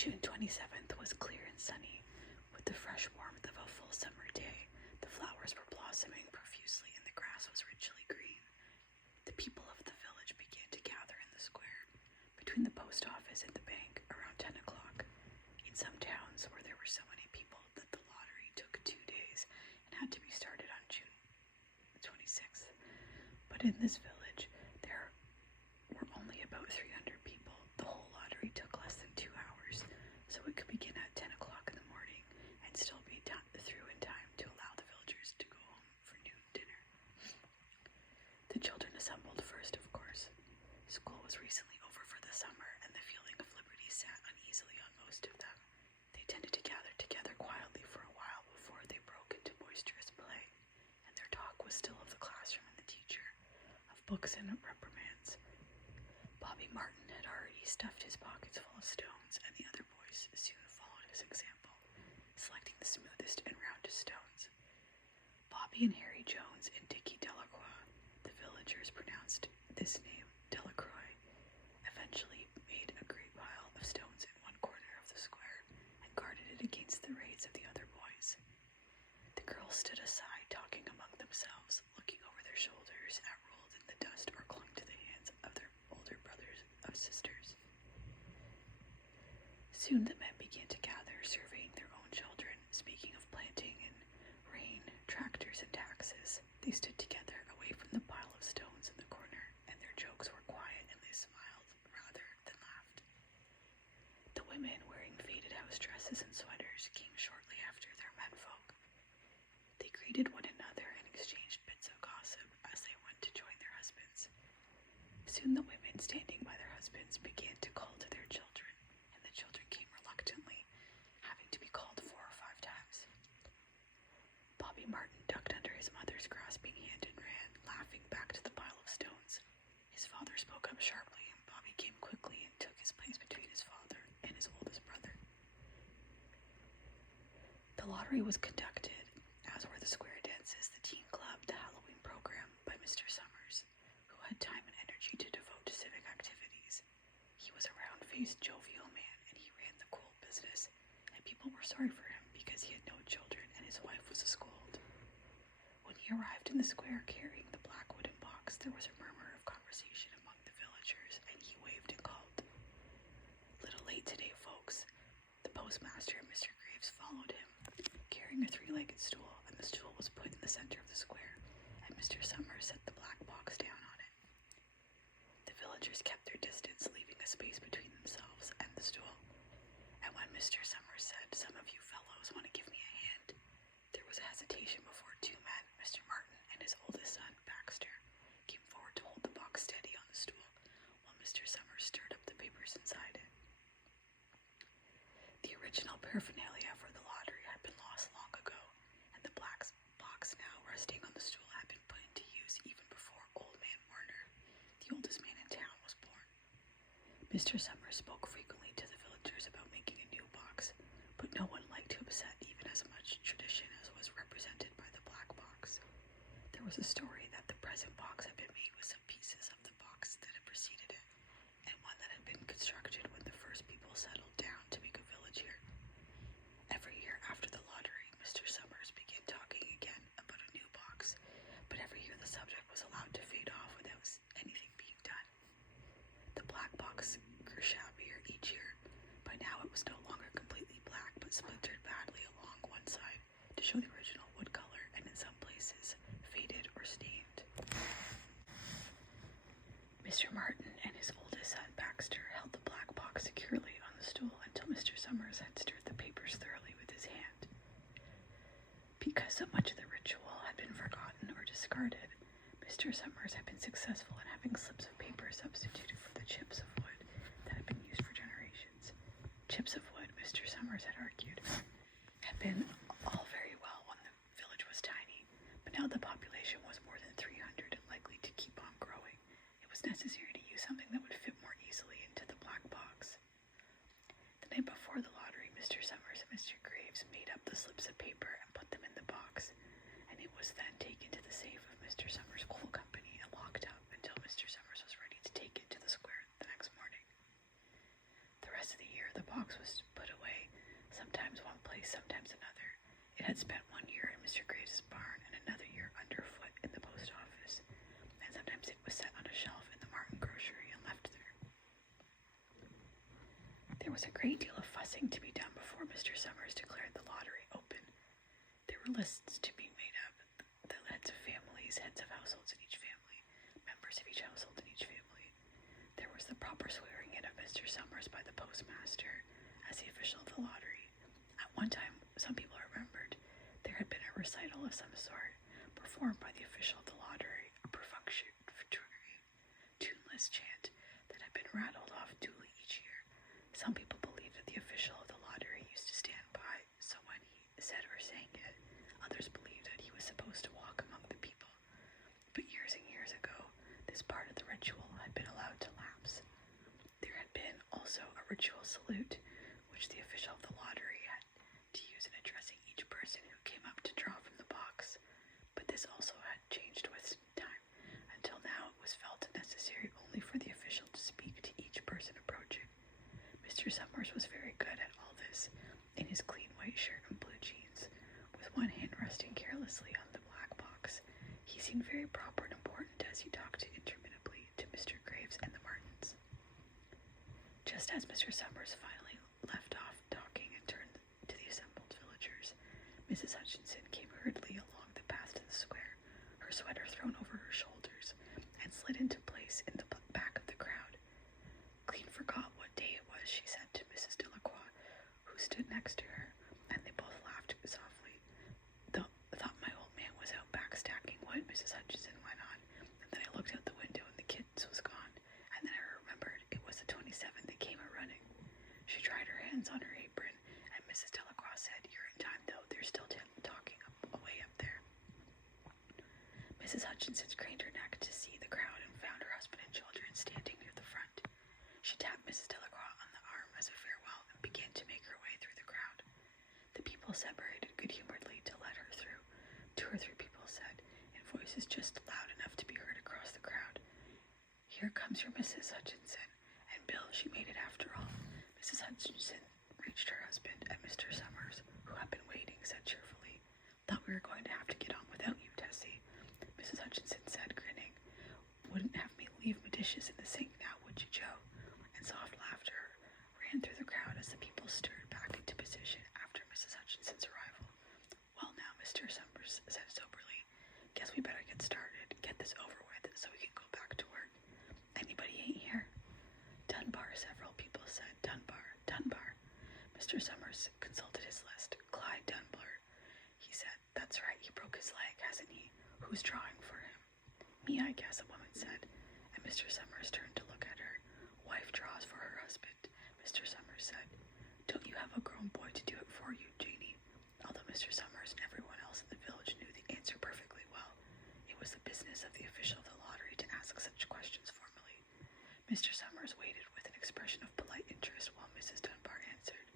June 27th was clear and sunny, with the fresh warmth of a full summer day. The flowers were blossoming profusely and the grass was richly green. The people of the village began to gather in the square, between the post office and the bank, around 10 o'clock. In some towns where there were so many people that the lottery took 2 days and had to be started on June 26th. But in this village, there were only about 300 people. The whole lottery took less than 2 hours, so it could begin at 10 o'clock in the morning and still be through in time to allow the villagers to go home for noon dinner. The children assembled first, of course. School was recently over for the summer, and the feeling of liberty sat uneasily on most of them. They tended to gather together quietly for a while before they broke into boisterous play, and their talk was still of the classroom and the teacher, of books and reprimands. Bobby Martin had already stuffed his pockets full of stones, and the other boys soon followed his example, selecting the smoothest and roundest stones. Bobby and Harry Jones and Dickie Delacroix, the villagers pronounced this name Delacroix, eventually made a great pile of stones in one corner of the square and guarded it against the raids of the other boys. The girls stood aside, talking among themselves, looking over their shoulders at rolled in the dust or clung to the hands of their older brothers or sisters. Soon the men began to gather, surveying their own children, speaking of planting and rain, tractors and taxes. They stood together away from the pile of stones in the corner, and their jokes were quiet and they smiled rather than laughed. The women, wearing faded house dresses and sweaters, came shortly after their menfolk. They greeted one another and exchanged bits of gossip as they went to join their husbands. Soon the women, standing by their husbands, began to call to their children, and the children came reluctantly, having to be called 4 or 5 times. Bobby Martin ducked under his mother's grasping hand and ran, laughing, back to the pile of stones. His father spoke up sharply, and Bobby came quickly and took his place between his father and his oldest brother. The lottery was conducted, as were the square dances, the teen club, the Halloween program, by Mr. Summers, who had time and energy to devote to civic activities. He was a round-faced, jovial man, and he ran the coal business, and people were sorry for him because he had no children and his wife was a scold. When he arrived in the square carrying the black wooden box, there was a murmur of conversation among the villagers, and he waved and called, "Little late today, folks." The postmaster and Mr. Graves followed him, carrying a 3-legged stool, and the stool was put in the center of the square, and Mr. Summers set the black box down on it. The villagers kept their distance, leaving a space between themselves and the stool, and when Mr. Summers said, "Some of you fellows want to give me a hand," there was a hesitation before 2 men, Mr. Martin and his oldest son, Baxter, came forward to hold the box steady on the stool, while Mr. Summers stirred up the papers inside it. The original paraphernalia for the lottery had been lost long ago, and the black box now resting on the stool had been put into use even before Old Man Warner, the oldest man in town, was born. Mr. Summers spoke frequently to the villagers about making a new box, but no one liked to upset even as much tradition as was represented by the black box. There was a story that the present box had been made with some pieces of the box that had preceded it, and one that had been constructed when the first people settled down to make a village here. Every year after the lottery, Mr. Summers began talking again about a new box, but every year the subject was allowed to fade off without anything being done. The black box grew shabbier each year. By now it was no longer completely black, but splintered badly along one side to show the original wood color, and in some places faded or stained. Mr. Martin and his oldest son, Baxter, held the black box securely on the stool until Mr. Summers had stirred the papers thoroughly with his hand. Because so much of the ritual had been forgotten or discarded, Mr. Summers had been successful in having slips of paper substituted for the chips of wood that had been used for generations. Chips of wood, Mr. Summers had argued, had been all very well when the village was tiny, but now the population was more than 300 and likely to keep on growing. It was necessary to use something that would fit more easily into the black box. The night before the lottery, Mr. Summers and Mr. Graves made up the slips of paper and put them in the box, and it was then taken to the safe of Mr. Summers' coal company and locked up until Mr. Summers was ready to take it to the square the next morning. The rest of the year, the box was put away, sometimes one place, sometimes another. It had spent 1 year in Mr. Graves' barn and another year underfoot in the post office, and sometimes it was set on a shelf in the Martin grocery and left there. There was a great deal of fussing to be done before Mr. Summers declared the lottery open. There were lists to be made up, the heads of families, heads of households in each family, members of each household in each family. There was the proper swearing in of Mr. Summers by the postmaster as the official of the lottery. At one time, some people remembered, there had been a recital of some sort, performed by the official of the lottery, a perfunctory, tuneless chant that had been rattled off duly each year. Some people believed that the official of the lottery used to stand by, so when he said or sang it, others believed that he was supposed to walk among the people. But years and years ago, this part of the ritual had been allowed to lapse. There had been also a ritual salute, which the official of the lottery had to use in addressing each person who came up to draw from the box, but this also had changed with time, until now it was felt necessary only for the official to speak to each person approaching. Mr. Summers was very good at all this, in his clean white shirt and blue jeans, with one hand resting carelessly on the black box. He seemed very proper and important as he talked interminably to Mr. Graves and the Martins. Just as Mr. Summers finally left off talking and turned to the assembled villagers, Mrs. Hutchinson came hurriedly along the path to the square, her sweater thrown over her shoulders, and slid into place in the back of the crowd. Clean forgot what day it was, she said to Mrs. Delacroix, who stood next to her, and they both laughed softly. Thought my old man was out back stacking wood, Mrs. Hutchinson went on, and then I looked out the window and the kids was gone, and then I remembered it was the 27th that came a-running. She dried her hands on her apron, and Mrs. Delacroix said, "You're in time, though. They're still talking away up there." Mrs. Hutchinson craned her neck to see the crowd and found her husband and children standing near the front. She tapped Mrs. Delacroix on the arm as a farewell and began to make her way through the crowd. The people separated good-humoredly to let her through. 2 or 3 people said, in voices just loud enough to be heard across the crowd, "Here comes your Mrs. Hutchinson." And Bill, she made it after all. Mrs. Hutchinson reached her husband, and Mr. Summers, who had been waiting, said cheerfully, "Thought we were going to have to get on without you, Tessie." Mrs. Hutchinson said, grinning, "Wouldn't have me leave my dishes in the sink now, would you, Joe?" And soft laughter ran through the crowd as the people stirred back into position after Mrs. Hutchinson's arrival. "Well now," Mr. Summers said soberly, "guess we better get started, get this over with, so we can go back to work. Anybody ain't here?" "Dunbar," several people said. "Dunbar, Dunbar." Mr. Summers consulted his list. "Clyde Dunbar," he said. "That's right, he broke his leg, hasn't he? Who's drawing for him?" "Me, I guess," a woman said, and Mr. Summers turned to look at her. "Wife draws for her husband," Mr. Summers said. "Don't you have a grown boy to do it for you, Janie?" Although Mr. Summers and everyone else in the village knew the answer perfectly well, it was the business of the official of the lottery to ask such questions formally. Mr. Summers waited with an expression of polite interest while Mrs. Dunbar answered.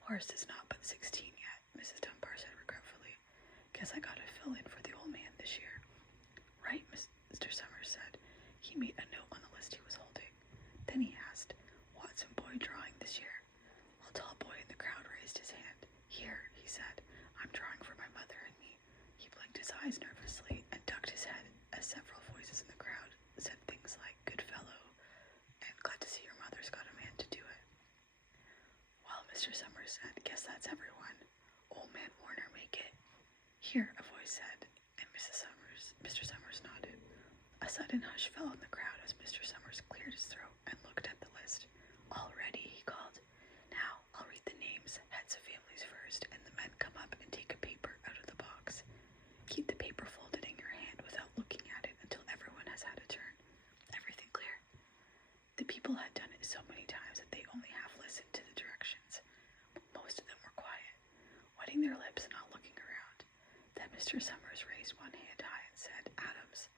"Horace is not but 16 yet," Mrs. Dunbar said regretfully. "Guess I gotta fill in for the old man this year." "Right," Mr. Summers said. He made a note on the list he was holding. Then he asked, "Watson boy drawing this year?" A tall boy in the crowd raised his hand. "Here," he said, "I'm drawing for my mother and me." He blinked his eyes nervously and ducked his head as several voices in the crowd said things like, "Good fellow," and "Glad to see your mother's got a man to do it." "Well," Mr. Summers said, "guess that's everyone. Old man Warner make it." "Here," a voice said, and Mr. Summers nodded. A sudden hush fell on the crowd as Mr. Summers cleared his throat and looked at the list. "All ready," he called. "Now, I'll read the names, heads of families first, and the men come up and take a paper out of the box. Keep the paper folded in your hand without looking at it until everyone has had a turn. Everything clear?" The people had done it so many times that they only half listened to the directions. Most of them were quiet, wetting their lips and not looking around. Then Mr. Summers raised one hand high and said, "Adams."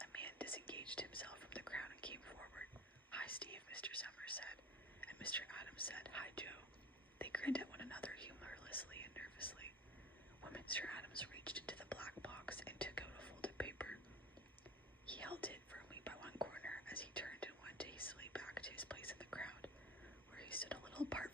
A man disengaged himself from the crowd and came forward. "Hi, Steve," Mr. Summers said, and Mr. Adams said, "Hi, Joe." They grinned at one another humorlessly and nervously. When Mr. Adams reached into the black box and took out a folded paper, he held it firmly by one corner as he turned and went hastily back to his place in the crowd, where he stood a little apart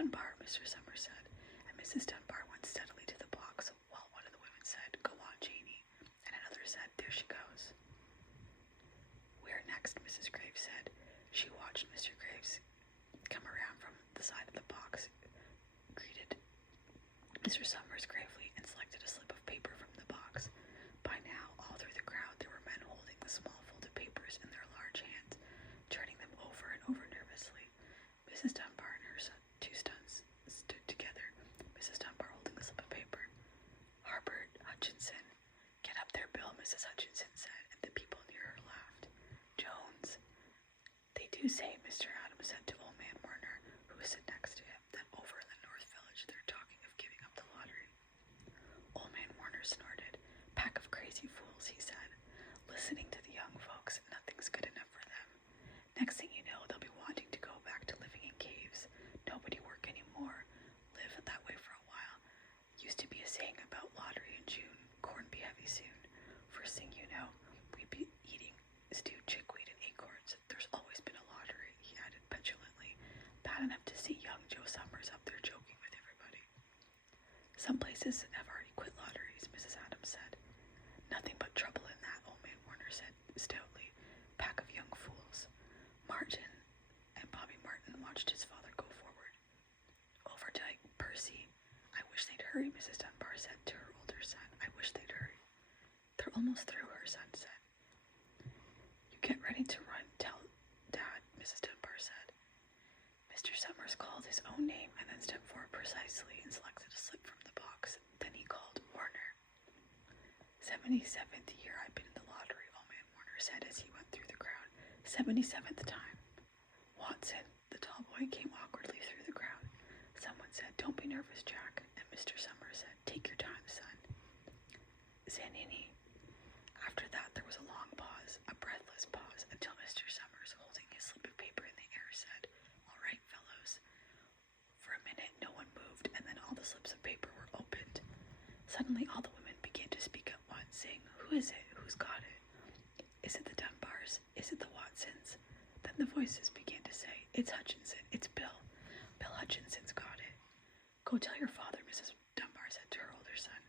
Dunbar, Mr. Summers said, and Mrs. Dunbar went steadily to the box, while one of the women said, "Go on, Janie," and another said, "There she goes." "Where next?" Mrs. Graves said. She watched Mr. Graves come around from the side of the box, greeted Mr. Summers gravely, and selected a slip of paper from the box. By now, all through the crowd, there were men holding the small folded papers in their large hands, turning them over and over nervously. Mrs. Dunbar and her two sons stood together, Mrs. Dunbar holding the slip of paper. "Harbert Hutchinson." "Get up there, Bill," Mrs. Hutchinson said, and the people near her laughed. "Jones." "They do say," Mr. Adams said to old man Warner, who was sitting next to him, "that over in the North Village they're talking of giving up the lottery." Old man Warner snorted. "Pack of crazy fools," he said. "Listening to the young folks, nothing's good enough for them. Next thing you know, they'll be wanting to go back to living in caves. Nobody work anymore. Live that way for a while. Used to be a saying about lottery in June. Corn be heavy soon. First thing you know, we'd be eating stewed chickweed and acorns. There's always been a lottery," he added petulantly. "Bad enough to see young Joe Summers up there joking with everybody." "Some places have already quit lotteries," Mrs. Adams said. "Nothing but trouble in that," old man Warner said stoutly. "Pack of young fools." Martin and Bobby Martin watched his father go forward. "Overdyke, Percy, I wish they'd hurry," Mrs. Dunbar said to her older son. "I wish they'd hurry." "They're almost through," her son said. "You get ready to run, tell Dad," Mrs. Dunbar said. Mr. Summers called his own name and then stepped forward precisely and selected a slip from the box. Then he called, "Warner." 77th year I've been in the lottery," old man Warner said as he went through the crowd. 77th time. "Watson." The tall boy came awkwardly through the crowd. Someone said, "Don't be nervous, Jack," and Mr. Summers said, "Take your time, son." "Zanini." After that there was a long pause, a breathless pause, until Mr. Summers, holding his slip of paper in the air, said, "All right, fellows." For a minute no one moved, and then all the slips of paper were opened. Suddenly all the women began to speak at once, saying, "Who is it? Who's got it? Is it the Dunbars? Is it the Watsons?" Then the voices began to say, "It's Hutchinson. It's Bill. Bill Hutchinson's got it." "Go tell your father," Mrs. Dunbar said to her older son.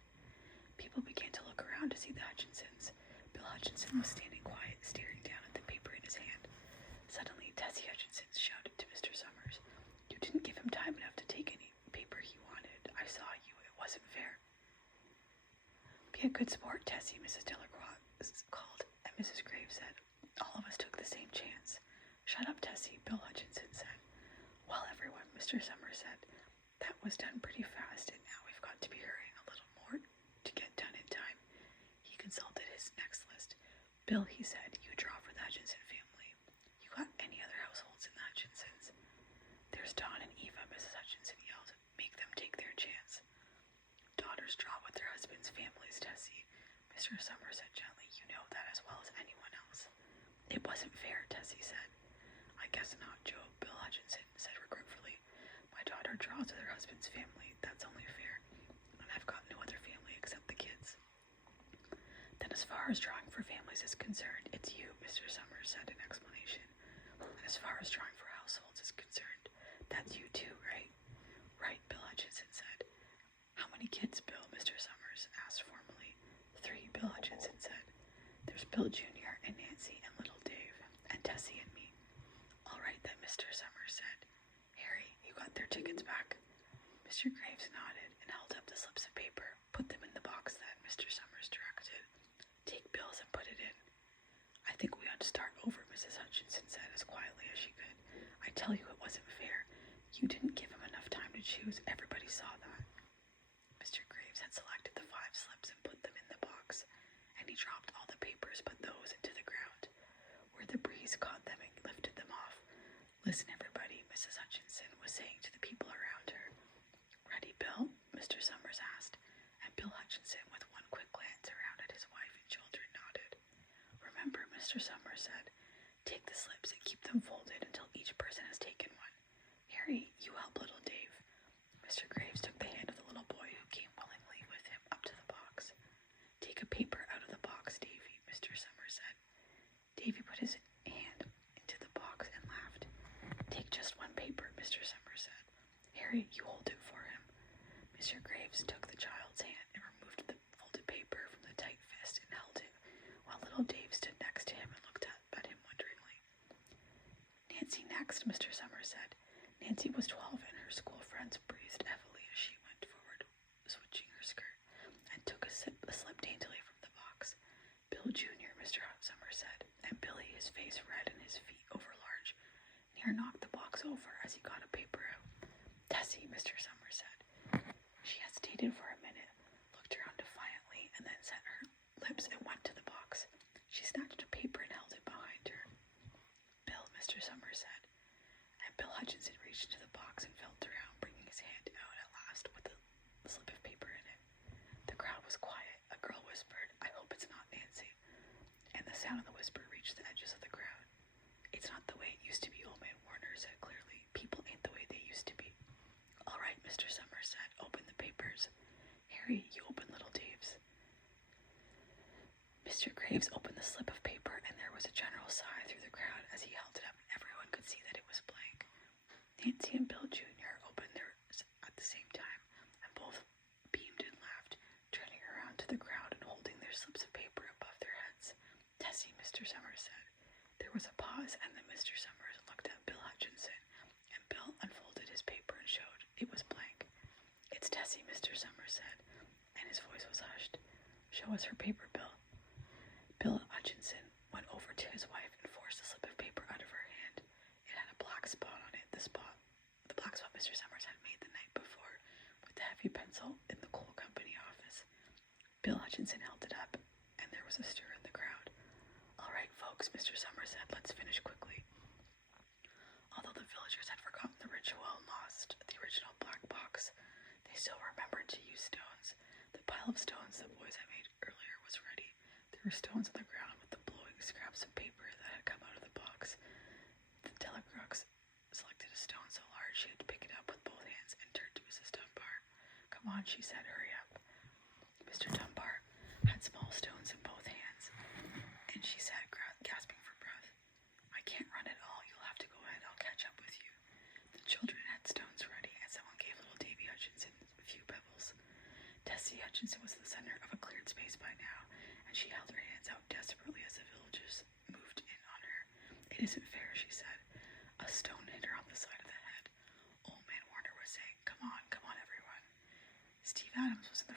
People began to look around to see the Hutchinsons. Bill Hutchinson was standing quiet, staring down at the paper in his hand. Suddenly Tessie Hutchinson shouted to Mr. Summers, "You didn't give him time enough to take any paper he wanted. I saw you. It wasn't fair." "Be a good sport, Tessie," Mrs. Delacroix called, and Mrs. Graves said, "All of us took the same chance." "Shut up, Tessie," Bill Hutchinson said. "Well, everyone," Mr. Summers said, "that was done pretty fast, and now we've got to be hurrying a little more to get done in time." He consulted his next list. "Bill," he said, "you draw for the Hutchinson family. You got any other households in the Hutchinsons?" "There's Don and Eva," Mrs. Hutchinson yelled. "Make them take their chance." "Daughters draw with their husbands' families, Tessie," Mr. Summers said gently. "You know that as well as anyone else." "It wasn't fair," Tessie said. "I guess not, Joe," Bill Hutchinson said regretfully. "My daughter draws with her husband's family. That's only fair. And I've got no other family except the kids." "Then as far as drawing for families is concerned, it's you," Mr. Summers said in explanation. "And as far as drawing for households is concerned, that's you too, right?" "Right," Bill Hutchinson said. "How many kids, Bill?" Mr. Summers asked formally. "3," Bill Hutchinson said. "There's Bill Jr. and Nancy and little Dave, and Tessie and me." "All right then," Mr. Summers said. "Harry, you got their tickets back?" Mr. Graves nodded and held up the slips of paper. "Put them in the box then," Mr. Summers directed. "Take Bill's and put it in." "I think we ought to start over," Mrs. Hutchinson said as quietly as she could. "I tell you it wasn't fair. You didn't give him enough time to choose. Everybody saw that." Mr. Graves had selected the 5 slips and put them in the box, and he dropped all the papers but those into the ground, where the breeze caught them and lifted them off. "Listen, everybody," Mrs. Hutchinson was saying to the people around her. "Ready, Bill?" Mr. Summers asked, and Bill Hutchinson, with one quick glance around at his wife and children, nodded. "Remember," Mr. Summers said, "take the slips and keep them folded until each person has taken one. Harry, you help little Dave." Mr. Graves took the hand of the little boy who came willingly with him up to the box. "Take a paper out of the box, Davy," Mr. Summers said. Davy put his hand into the box and laughed. "Take just one paper," Mr. Summers said. "Harry, Mr. Graves took the child's hand and removed the folded paper from the tight fist and held it, while little Dave stood next to him and looked up at him wonderingly. Nancy next, Mr. Summers said. Nancy was 12, and her school friends breathed heavily as she went forward, switching her skirt, and took a slip daintily from the box. Bill Jr., Mr. Summers said, and Billy, his face red and his feet overlarge, near knocked the box over as he got a paper out. Tessie, Mr. Summers said. She hesitated for a minute, looked around defiantly, and then set her lips and went to the box. She snatched a paper and held it behind her. Bill, Mr. Summers said, and Bill Hutchinson reached into the box and felt around, bringing his hand out at last with a slip of paper in it. The crowd was quiet. A girl whispered, "I hope it's not Nancy," and the sound of the whisper reached the edges of the crowd. "It's not the way it used to be," Old Man Warner said clearly. "People ain't the way they used to be." "All right," Mr. Summers said. "Open the papers. Harry, you open little Dave's." Mr. Graves opened the slip of paper, and there was a general sigh through the crowd as he held it up, and everyone could see that it was blank. Nancy and Bill Jr. opened theirs at the same time, and both beamed and laughed, turning around to the crowd and holding their slips of paper above their heads. "Tessie," Mr. Summers said. There was a pause, and then Mr. Summers looked at Bill Hutchinson, and Bill unfolded his paper and showed it was blank. "It's Tessie," Mr. Summers said, and his voice was hushed. "Show us her paper, Bill." Bill Hutchinson went over to his wife and forced a slip of paper out of her hand. It had a black spot on it, the black spot Mr. Summers had made the night before with the heavy pencil in the coal company office. Bill Hutchinson held it up, and there was a stir in the crowd. "All right, folks," Mr. Summers said, "let's finish quickly." Although the villagers had forgotten the ritual and lost the original black box, they still remembered to use stones. The pile of stones the boys had made earlier was ready. There were stones on the ground with the blowing scraps of paper that had come out of the box. The Telegrux selected a stone so large she had to pick it up with both hands and turned to Mrs. Dunbar. "Come on," she said, "hurry up." Mr. Dunbar had small stones in both hands, and she said, gasping for breath, "I can't run at all. You'll have to go ahead. I'll catch up with you." The children had stones ready, and someone gave little Davy Hutchinson a few pebbles. Tessie Hutchinson was the center of a cleared space by now, and she held her hands out desperately as the villagers moved in on her. "It isn't fair," she said. A stone hit her on the side of the head. Old Man Warner was saying, come on, everyone." Steve Adams was in the